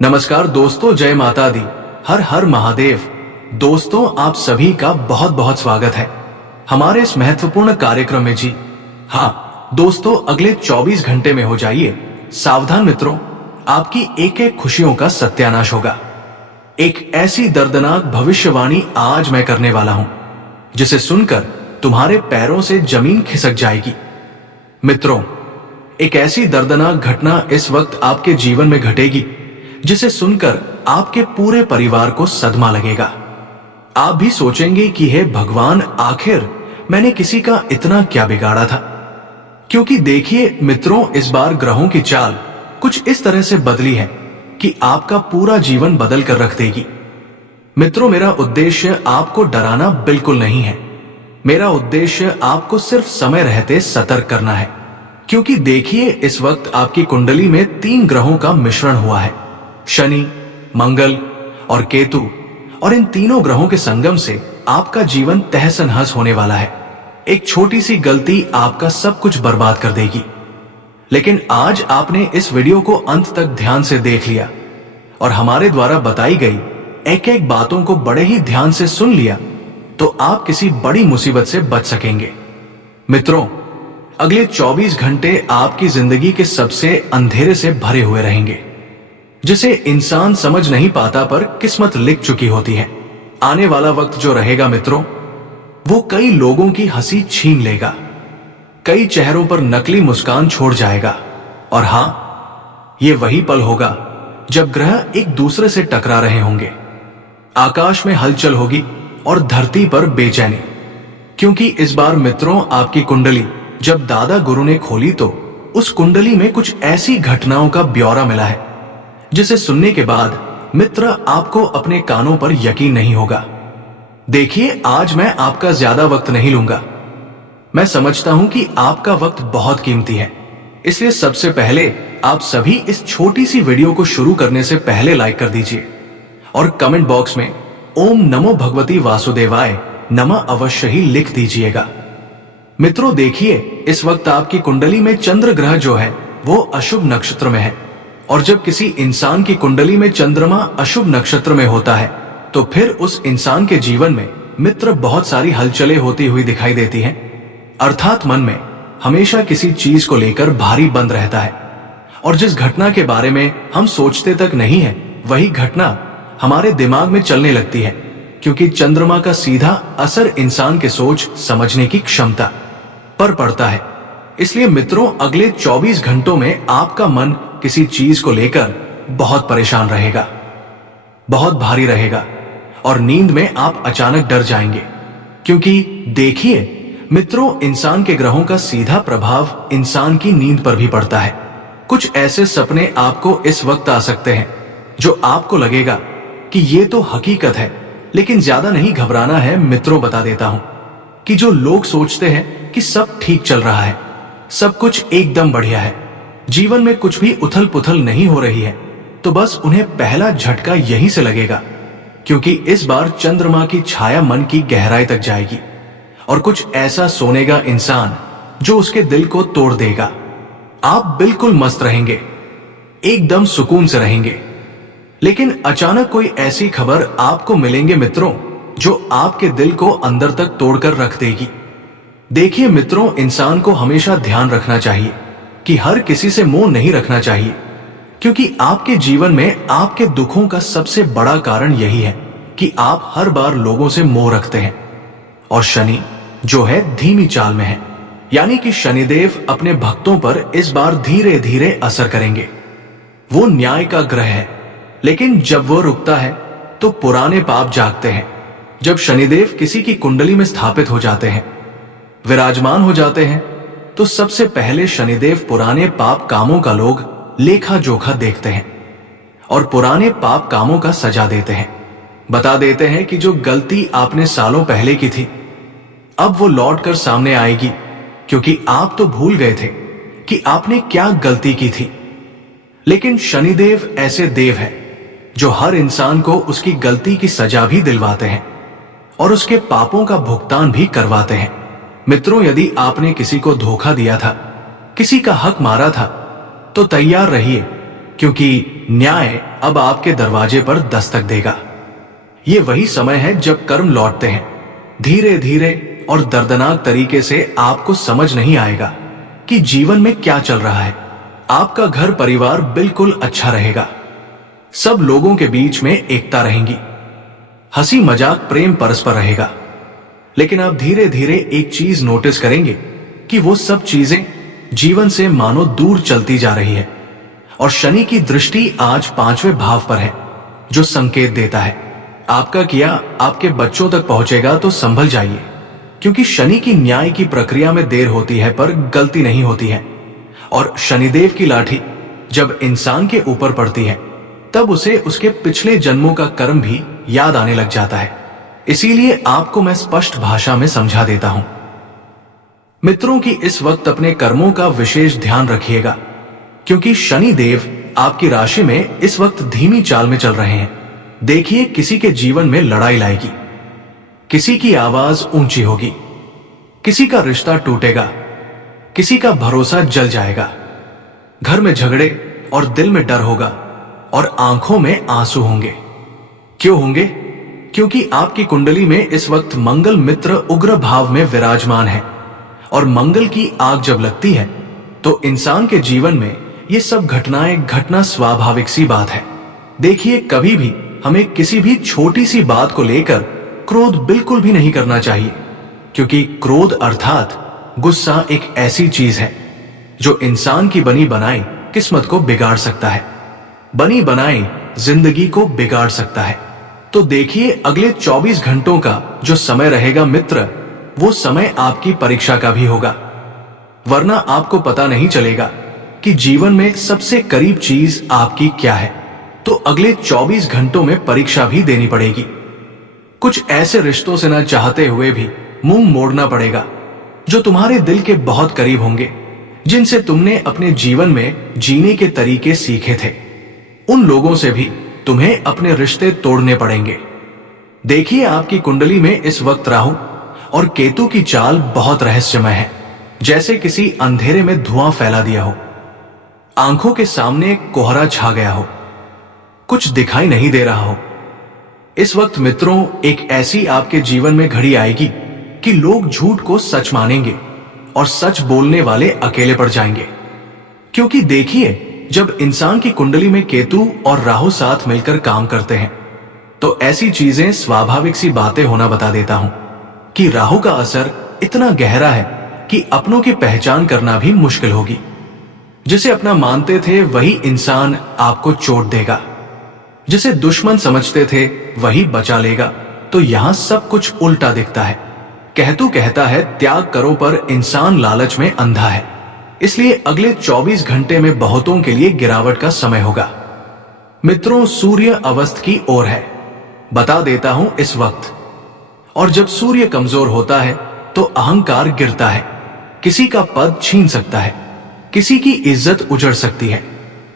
नमस्कार दोस्तों, जय माता दी, हर हर महादेव। दोस्तों, आप सभी का बहुत बहुत स्वागत है हमारे इस महत्वपूर्ण कार्यक्रम में जी। हाँ दोस्तों, अगले 24 घंटे में हो जाइए सावधान मित्रों, आपकी एक एक खुशियों का सत्यानाश होगा। एक ऐसी दर्दनाक भविष्यवाणी आज मैं करने वाला हूं जिसे सुनकर तुम्हारे पैरों से जमीन खिसक जाएगी। मित्रों, एक ऐसी दर्दनाक घटना इस वक्त आपके जीवन में घटेगी जिसे सुनकर आपके पूरे परिवार को सदमा लगेगा। आप भी सोचेंगे कि हे भगवान, आखिर मैंने किसी का इतना क्या बिगाड़ा था। क्योंकि देखिए मित्रों, इस बार ग्रहों की चाल कुछ इस तरह से बदली है कि आपका पूरा जीवन बदल कर रख देगी। मित्रों, मेरा उद्देश्य आपको डराना बिल्कुल नहीं है। मेरा उद्देश्य आपको सिर्फ समय रहते सतर्क करना है। क्योंकि देखिए, इस वक्त आपकी कुंडली में 3 ग्रहों का मिश्रण हुआ है, शनि, मंगल और केतु। और इन तीनों ग्रहों के संगम से आपका जीवन तहस नहस होने वाला है। एक छोटी सी गलती आपका सब कुछ बर्बाद कर देगी। लेकिन आज आपने इस वीडियो को अंत तक ध्यान से देख लिया और हमारे द्वारा बताई गई एक एक बातों को बड़े ही ध्यान से सुन लिया तो आप किसी बड़ी मुसीबत से बच सकेंगे। मित्रों, अगले 24 घंटे आपकी जिंदगी के सबसे अंधेरे से भरे हुए रहेंगे, जिसे इंसान समझ नहीं पाता पर किस्मत लिख चुकी होती है। आने वाला वक्त जो रहेगा मित्रों, वो कई लोगों की हंसी छीन लेगा, कई चेहरों पर नकली मुस्कान छोड़ जाएगा। और हां, ये वही पल होगा जब ग्रह एक दूसरे से टकरा रहे होंगे, आकाश में हलचल होगी और धरती पर बेचैनी। क्योंकि इस बार मित्रों, आपकी कुंडली जब दादा गुरु ने खोली तो उस कुंडली में कुछ ऐसी घटनाओं का ब्यौरा मिला है जिसे सुनने के बाद मित्र आपको अपने कानों पर यकीन नहीं होगा। देखिए, आज मैं आपका ज्यादा वक्त नहीं लूंगा। मैं समझता हूं कि आपका वक्त बहुत कीमती है, इसलिए सबसे पहले आप सभी इस छोटी सी वीडियो को शुरू करने से पहले लाइक कर दीजिए और कमेंट बॉक्स में ओम नमो भगवती वासुदेवाय नमः अवश्य ही लिख दीजिएगा। मित्रों देखिए, इस वक्त आपकी कुंडली में चंद्र ग्रह जो है वो अशुभ नक्षत्र में है। और जब किसी इंसान की कुंडली में चंद्रमा अशुभ नक्षत्र में होता है तो फिर उस इंसान के जीवन में मित्र बहुत सारी हलचलें होती हुई दिखाई देती हैं। अर्थात मन में हमेशा किसी चीज को लेकर भारी बंद रहता है और जिस घटना के बारे में हम सोचते तक नहीं है वही घटना हमारे दिमाग में चलने लगती है। क्योंकि चंद्रमा का सीधा असर इंसान के सोच समझने की क्षमता पर पड़ता है। इसलिए मित्रों, अगले 24 घंटों में आपका मन किसी चीज को लेकर बहुत परेशान रहेगा, बहुत भारी रहेगा और नींद में आप अचानक डर जाएंगे। क्योंकि देखिए मित्रों, इंसान के ग्रहों का सीधा प्रभाव इंसान की नींद पर भी पड़ता है। कुछ ऐसे सपने आपको इस वक्त आ सकते हैं जो आपको लगेगा कि ये तो हकीकत है, लेकिन ज्यादा नहीं घबराना है मित्रों। बता देता हूं कि जो लोग सोचते हैं कि सब ठीक चल रहा है, सब कुछ एकदम बढ़िया है, जीवन में कुछ भी उथल पुथल नहीं हो रही है, तो बस उन्हें पहला झटका यहीं से लगेगा। क्योंकि इस बार चंद्रमा की छाया मन की गहराई तक जाएगी और कुछ ऐसा सोनेगा इंसान जो उसके दिल को तोड़ देगा। आप बिल्कुल मस्त रहेंगे, एकदम सुकून से रहेंगे, लेकिन अचानक कोई ऐसी खबर आपको मिलेंगे मित्रों जो आपके दिल को अंदर तक तोड़कर रख देगी। देखिए मित्रों, इंसान को हमेशा ध्यान रखना चाहिए कि हर किसी से मोह नहीं रखना चाहिए। क्योंकि आपके जीवन में आपके दुखों का सबसे बड़ा कारण यही है कि आप हर बार लोगों से मोह रखते हैं। और शनि जो है धीमी चाल में है, यानी कि शनिदेव अपने भक्तों पर इस बार धीरे धीरे असर करेंगे। वो न्याय का ग्रह है, लेकिन जब वो रुकता है तो पुराने पाप जागते हैं। जब शनिदेव किसी की कुंडली में स्थापित हो जाते हैं, विराजमान हो जाते हैं, तो सबसे पहले शनिदेव पुराने पाप कामों का लोग लेखा जोखा देखते हैं और पुराने पाप कामों का सजा देते हैं। बता देते हैं कि जो गलती आपने सालों पहले की थी अब वो लौट कर सामने आएगी। क्योंकि आप तो भूल गए थे कि आपने क्या गलती की थी। लेकिन शनिदेव ऐसे देव है जो हर इंसान को उसकी गलती की सजा भी दिलवाते हैं और उसके पापों का भुगतान भी करवाते हैं। मित्रों, यदि आपने किसी को धोखा दिया था, किसी का हक मारा था, तो तैयार रहिए क्योंकि न्याय अब आपके दरवाजे पर दस्तक देगा। ये वही समय है जब कर्म लौटते हैं। धीरे धीरे और दर्दनाक तरीके से आपको समझ नहीं आएगा कि जीवन में क्या चल रहा है। आपका घर परिवार बिल्कुल अच्छा रहेगा, सब लोगों के बीच में एकता रहेगी, हंसी मजाक प्रेम परस्पर रहेगा। लेकिन आप धीरे धीरे एक चीज नोटिस करेंगे कि वो सब चीजें जीवन से मानो दूर चलती जा रही है। और शनि की दृष्टि आज 5वें भाव पर है, जो संकेत देता है आपका किया आपके बच्चों तक पहुंचेगा, तो संभल जाइए। क्योंकि शनि की न्याय की प्रक्रिया में देर होती है पर गलती नहीं होती है। और शनिदेव की लाठी जब इंसान के ऊपर पड़ती है तब उसे उसके पिछले जन्मों का कर्म भी याद आने लग जाता है। इसीलिए आपको मैं स्पष्ट भाषा में समझा देता हूं। मित्रों की इस वक्त अपने कर्मों का विशेष ध्यान रखिएगा, क्योंकि शनि देव आपकी राशि में इस वक्त धीमी चाल में चल रहे हैं। देखिए, किसी के जीवन में लड़ाई लाएगी, किसी की आवाज ऊंची होगी, किसी का रिश्ता टूटेगा, किसी का भरोसा जल जाएगा, घर में झगड़े और दिल में डर होगा और आंखों में आंसू होंगे। क्यों होंगे? क्योंकि आपकी कुंडली में इस वक्त मंगल मित्र उग्र भाव में विराजमान है। और मंगल की आग जब लगती है तो इंसान के जीवन में ये सब घटनाएं घटना स्वाभाविक सी बात है। देखिए, कभी भी हमें किसी भी छोटी सी बात को लेकर क्रोध बिल्कुल भी नहीं करना चाहिए, क्योंकि क्रोध अर्थात गुस्सा एक ऐसी चीज है जो इंसान की बनी बनाई किस्मत को बिगाड़ सकता है, बनी बनाई जिंदगी को बिगाड़ सकता है। तो देखिए, अगले 24 घंटों का जो समय रहेगा मित्र, वो समय आपकी परीक्षा का भी होगा। वरना आपको पता नहीं चलेगा कि जीवन में सबसे करीब चीज आपकी क्या है। तो अगले 24 घंटों में परीक्षा भी देनी पड़ेगी। कुछ ऐसे रिश्तों से न चाहते हुए भी मुंह मोड़ना पड़ेगा जो तुम्हारे दिल के बहुत करीब होंगे, जिनसे तुमने अपने जीवन में जीने के तरीके सीखे थे। उन लोगों से भी तुम्हें अपने रिश्ते तोड़ने पड़ेंगे। देखिए, आपकी कुंडली में इस वक्त राहु और केतु की चाल बहुत रहस्यमय है, जैसे किसी अंधेरे में धुआं फैला दिया हो, आंखों के सामने कोहरा छा गया हो, कुछ दिखाई नहीं दे रहा हो। इस वक्त मित्रों, एक ऐसी आपके जीवन में घड़ी आएगी कि लोग झूठ को सच मानेंगे और सच बोलने वाले अकेले पड़ जाएंगे। क्योंकि देखिए, जब इंसान की कुंडली में केतु और राहु साथ मिलकर काम करते हैं तो ऐसी चीजें स्वाभाविक सी बातें होना बता देता हूं कि राहु का असर इतना गहरा है कि अपनों की पहचान करना भी मुश्किल होगी। जिसे अपना मानते थे वही इंसान आपको चोट देगा, जिसे दुश्मन समझते थे वही बचा लेगा। तो यहां सब कुछ उल्टा दिखता है। केतु कहता है त्याग करो, पर इंसान लालच में अंधा है। इसलिए अगले 24 घंटे में बहुतों के लिए गिरावट का समय होगा। मित्रों, सूर्य अवस्थ की ओर है, बता देता हूं इस वक्त। और जब सूर्य कमजोर होता है तो अहंकार गिरता है, किसी का पद छीन सकता है, किसी की इज्जत उजड़ सकती है।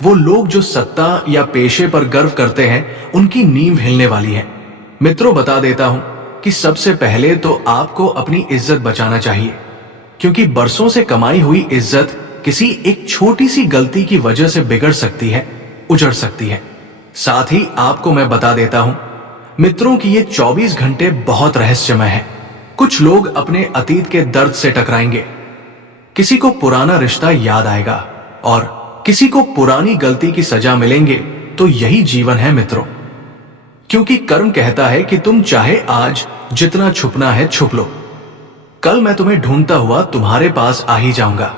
वो लोग जो सत्ता या पेशे पर गर्व करते हैं, उनकी नींव हिलने वाली है। मित्रों, बता देता हूं कि सबसे पहले तो आपको अपनी इज्जत बचाना चाहिए, क्योंकि बरसों से कमाई हुई इज्जत किसी एक छोटी सी गलती की वजह से बिगड़ सकती है, उजड़ सकती है। साथ ही आपको मैं बता देता हूं मित्रों कि ये 24 घंटे बहुत रहस्यमय है। कुछ लोग अपने अतीत के दर्द से टकराएंगे, किसी को पुराना रिश्ता याद आएगा और किसी को पुरानी गलती की सजा मिलेंगे। तो यही जीवन है मित्रों, क्योंकि कर्म कहता है कि तुम चाहे आज जितना छुपना है छुप लो, कल मैं तुम्हें ढूंढता हुआ तुम्हारे पास आ ही जाऊंगा।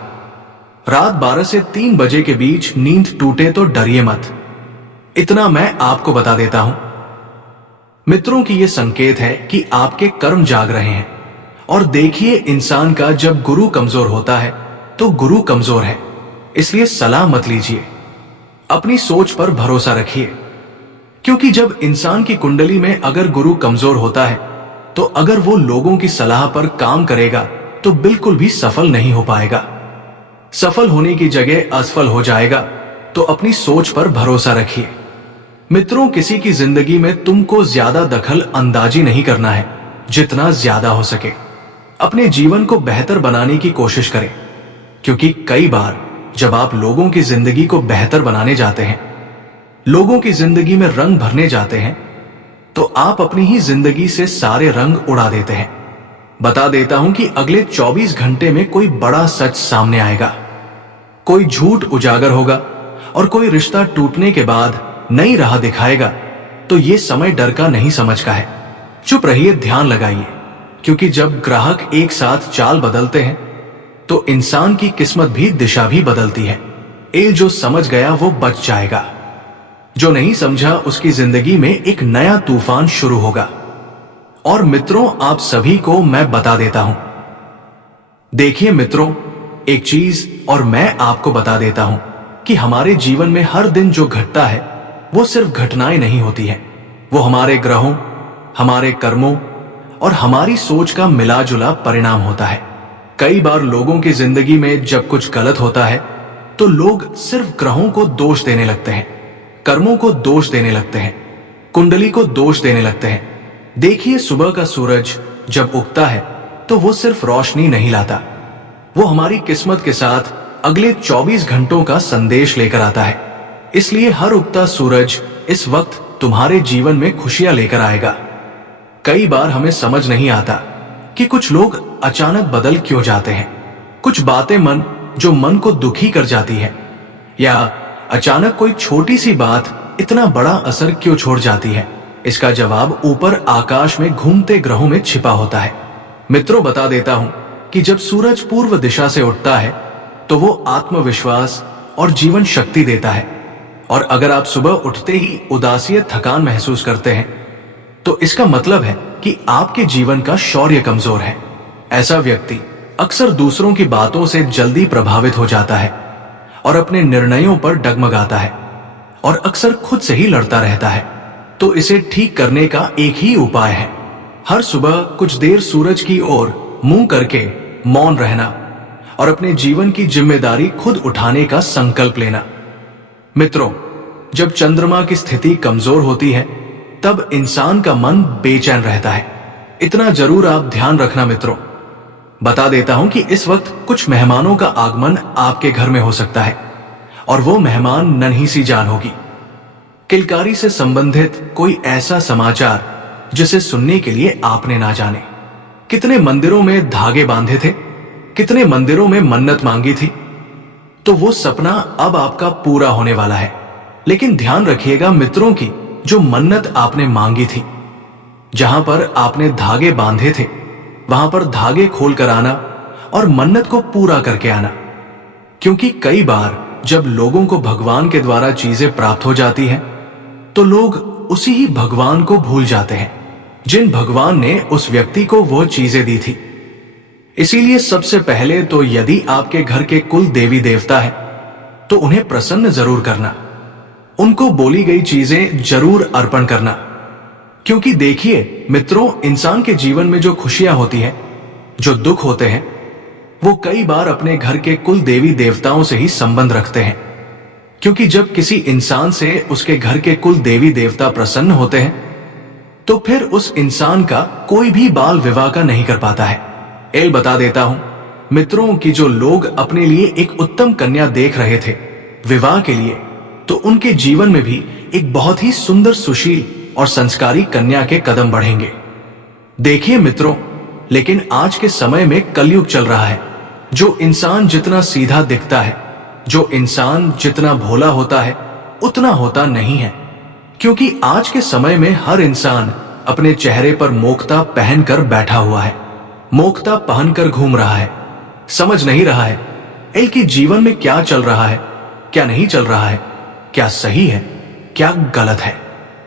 रात 12 से 3 बजे के बीच नींद टूटे तो डरिए मत, इतना मैं आपको बता देता हूं मित्रों कि यह संकेत है कि आपके कर्म जाग रहे हैं। और देखिए, इंसान का जब गुरु कमजोर होता है तो गुरु कमजोर है, इसलिए सलाह मत लीजिए, अपनी सोच पर भरोसा रखिए। क्योंकि जब इंसान की कुंडली में अगर गुरु कमजोर होता है तो अगर वो लोगों की सलाह पर काम करेगा तो बिल्कुल भी सफल नहीं हो पाएगा। सफल होने की जगह असफल हो जाएगा। तो अपनी सोच पर भरोसा रखिए। मित्रों, किसी की जिंदगी में तुमको ज्यादा दखल अंदाजी नहीं करना है, जितना ज्यादा हो सके अपने जीवन को बेहतर बनाने की कोशिश करें। क्योंकि कई बार जब आप लोगों की जिंदगी को बेहतर बनाने जाते हैं लोगों की जिंदगी में रंग भरने जाते हैं तो आप अपनी ही जिंदगी से सारे रंग उड़ा देते हैं। बता देता हूं कि अगले 24 घंटे में कोई बड़ा सच सामने आएगा, कोई झूठ उजागर होगा और कोई रिश्ता टूटने के बाद नई राह दिखाएगा। तो ये समय डर का नहीं, समझ का है। चुप रहिए, ध्यान लगाइए, क्योंकि जब ग्राहक एक साथ चाल बदलते हैं तो इंसान की किस्मत भी दिशा भी बदलती है। जो समझ गया वो बच जाएगा, जो नहीं समझा उसकी जिंदगी में एक नया तूफान शुरू होगा। और मित्रों, आप सभी को मैं बता देता हूं, देखिए मित्रों, एक चीज और मैं आपको बता देता हूं कि हमारे जीवन में हर दिन जो घटता है वो सिर्फ घटनाएं नहीं होती हैं, वो हमारे ग्रहों, हमारे कर्मों और हमारी सोच का मिला जुला परिणाम होता है। कई बार लोगों की जिंदगी में जब कुछ गलत होता है तो लोग सिर्फ ग्रहों को दोष देने लगते हैं, कर्मों को दोष देने लगते हैं, कुंडली को दोष देने लगते हैं। देखिए, सुबह का सूरज जब उगता है तो वो सिर्फ रोशनी नहीं लाता, वो हमारी किस्मत के साथ अगले 24 घंटों का संदेश लेकर आता है। इसलिए हर उगता सूरज इस वक्त तुम्हारे जीवन में खुशियां लेकर आएगा। कई बार हमें समझ नहीं आता कि कुछ लोग अचानक बदल क्यों जाते हैं, कुछ बातें जो मन को दुखी कर जाती है, या अचानक कोई छोटी सी बात इतना बड़ा असर क्यों छोड़ जाती है। इसका जवाब ऊपर आकाश में घूमते ग्रहों में छिपा होता है। मित्रों, बता देता हूं कि जब सूरज पूर्व दिशा से उठता है तो वो आत्मविश्वास और जीवन शक्ति देता है। और अगर आप सुबह उठते ही उदासी, थकान महसूस करते हैं तो इसका मतलब है कि आपके जीवन का शौर्य कमजोर है। ऐसा व्यक्ति अक्सर दूसरों की बातों से जल्दी प्रभावित हो जाता है और अपने निर्णयों पर डगमगाता है और अक्सर खुद से ही लड़ता रहता है। तो इसे ठीक करने का एक ही उपाय है, हर सुबह कुछ देर सूरज की ओर मुंह करके मौन रहना और अपने जीवन की जिम्मेदारी खुद उठाने का संकल्प लेना। मित्रों, जब चंद्रमा की स्थिति कमजोर होती है तब इंसान का मन बेचैन रहता है। इतना जरूर आप ध्यान रखना मित्रों। बता देता हूं कि इस वक्त कुछ मेहमानों का आगमन आपके घर में हो सकता है और वो मेहमान नन्ही सी जान होगी। किलकारी से संबंधित कोई ऐसा समाचार जिसे सुनने के लिए आपने ना जाने। कितने मंदिरों में धागे बांधे थे, कितने मंदिरों में मन्नत मांगी थी, तो वो सपना अब आपका पूरा होने वाला है। लेकिन ध्यान रखिएगा मित्रों की जो मन्नत आपने मांगी थी, जहां पर आपने धागे बांधे थे, वहां पर धागे खोल कर आना और मन्नत को पूरा करके आना। क्योंकि कई बार जब लोगों को भगवान के द्वारा चीजें प्राप्त हो जाती हैं, तो लोग उसी ही भगवान को भूल जाते हैं जिन भगवान ने उस व्यक्ति को वो चीजें दी थी। इसीलिए सबसे पहले तो यदि आपके घर के कुल देवी देवता है तो उन्हें प्रसन्न जरूर करना, उनको बोली गई चीजें जरूर अर्पण करना। क्योंकि देखिए मित्रों, इंसान के जीवन में जो खुशियां होती हैं, जो दुख होते हैं, वो कई बार अपने घर के कुल देवी देवताओं से ही संबंध रखते हैं। क्योंकि जब किसी इंसान से उसके घर के कुल देवी देवता प्रसन्न होते हैं तो फिर उस इंसान का कोई भी बाल विवाह का नहीं कर पाता है। बता देता हूं मित्रों कि जो लोग अपने लिए एक उत्तम कन्या देख रहे थे विवाह के लिए, तो उनके जीवन में भी एक बहुत ही सुंदर, सुशील और संस्कारी कन्या के कदम बढ़ेंगे। देखिए मित्रों, लेकिन आज के समय में कलयुग चल रहा है। जो इंसान जितना सीधा दिखता है, जो इंसान जितना भोला होता है, उतना होता नहीं है। क्योंकि आज के समय में हर इंसान अपने चेहरे पर मोक्ता पहनकर बैठा हुआ है, मोक्ता पहनकर घूम रहा है। समझ नहीं रहा है कि जीवन में क्या चल रहा है, क्या नहीं चल रहा है, क्या सही है, क्या गलत है।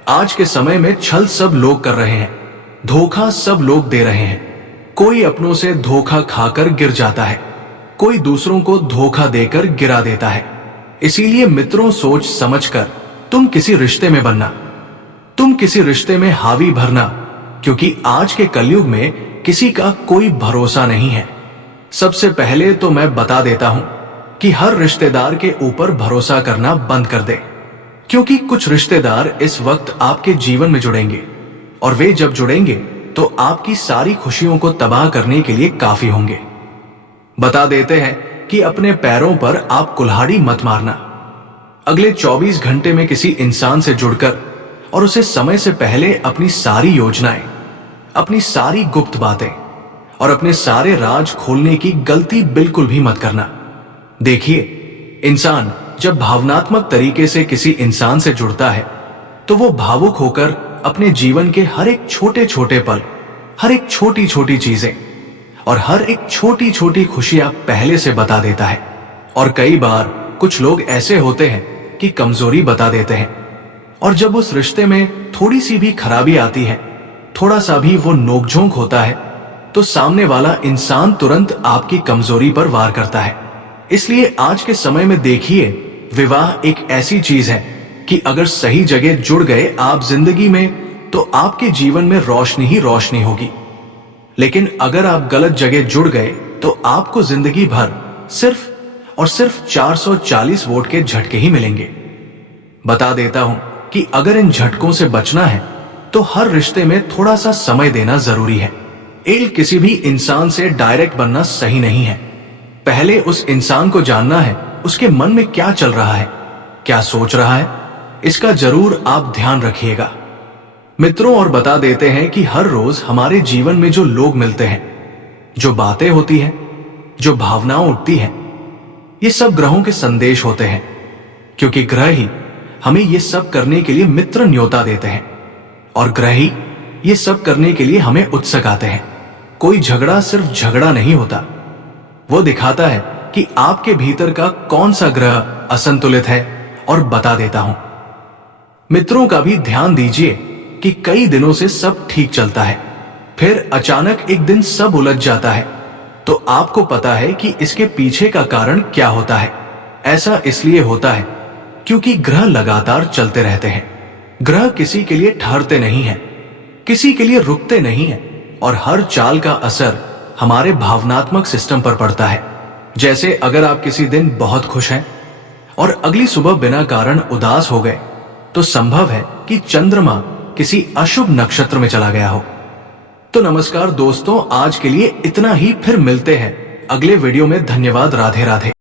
आज के समय में छल सब लोग कर रहे हैं, धोखा सब लोग दे रहे हैं। कोई अपनों से धोखा खाकर गिर जाता है, कोई दूसरों को धोखा देकर गिरा देता है। इसीलिए मित्रों, सोच समझकर तुम किसी रिश्ते में बनना, तुम किसी रिश्ते में हावी भरना। क्योंकि आज के कलयुग में किसी का कोई भरोसा नहीं है। सबसे पहले तो मैं बता देता हूं कि हर रिश्तेदार के ऊपर भरोसा करना बंद कर दे। क्योंकि कुछ रिश्तेदार इस वक्त आपके जीवन में जुड़ेंगे और वे जब जुड़ेंगे तो आपकी सारी खुशियों को तबाह करने के लिए काफी होंगे। बता देते हैं कि अपने पैरों पर आप कुल्हाड़ी मत मारना। अगले 24 घंटे में किसी इंसान से जुड़कर और उसे समय से पहले अपनी सारी योजनाएं, अपनी सारी गुप्त बातें और अपने सारे राज खोलने की गलती बिल्कुल भी मत करना। देखिए, इंसान जब भावनात्मक तरीके से किसी इंसान से जुड़ता है तो वो भावुक होकर अपने जीवन के हर एक छोटे छोटे पल, हर एक छोटी छोटी चीजें और हर एक छोटी छोटी खुशियां पहले से बता देता है। और कई बार कुछ लोग ऐसे होते हैं कि कमजोरी बता देते हैं, और जब उस रिश्ते में थोड़ी सी भी खराबी आती है, थोड़ा सा भी वो नोकझोंक होता है, तो सामने वाला इंसान तुरंत आपकी कमजोरी पर वार करता है। इसलिए आज के समय में देखिए, विवाह एक ऐसी चीज है कि अगर सही जगह जुड़ गए आप जिंदगी में, तो आपके जीवन में रोशनी ही रोशनी होगी। लेकिन अगर आप गलत जगह जुड़ गए तो आपको जिंदगी भर सिर्फ और सिर्फ 440 वोट के झटके ही मिलेंगे। बता देता हूं कि अगर इन झटकों से बचना है तो हर रिश्ते में थोड़ा सा समय देना जरूरी है। किसी भी इंसान से डायरेक्ट बनना सही नहीं है। पहले उस इंसान को जानना है, उसके मन में क्या चल रहा है, क्या सोच रहा है, इसका जरूर आप ध्यान रखिएगा मित्रों। और बता देते हैं कि हर रोज हमारे जीवन में जो लोग मिलते हैं, जो बातें होती हैं, जो भावनाएं उठती हैं, ये सब ग्रहों के संदेश होते हैं, क्योंकि ग्रह ही हमें ये सब करने के लिए मित्र न्योता देते हैं और ग्रह ही ये सब करने के लिए हमें उत्सुक आते हैं। कोई झगड़ा सिर्फ झगड़ा नहीं होता, वो दिखाता है कि आपके भीतर का कौन सा ग्रह असंतुलित है। और बता देता हूं मित्रों का भी ध्यान दीजिए कि कई दिनों से सब ठीक चलता है, फिर अचानक एक दिन सब उलझ जाता है, तो आपको पता है कि इसके पीछे का कारण क्या होता है। ऐसा इसलिए होता है क्योंकि ग्रह लगातार चलते रहते हैं। ग्रह किसी के लिए ठहरते नहीं हैं, किसी के लिए रुकते नहीं हैं, और हर चाल का असर हमारे भावनात्मक सिस्टम पर पड़ता है। जैसे अगर आप किसी दिन बहुत खुश हैं और अगली सुबह बिना कारण उदास हो गए, तो संभव है कि चंद्रमा किसी अशुभ नक्षत्र में चला गया हो। तो नमस्कार दोस्तों, आज के लिए इतना ही। फिर मिलते हैं अगले वीडियो में। धन्यवाद। राधे राधे।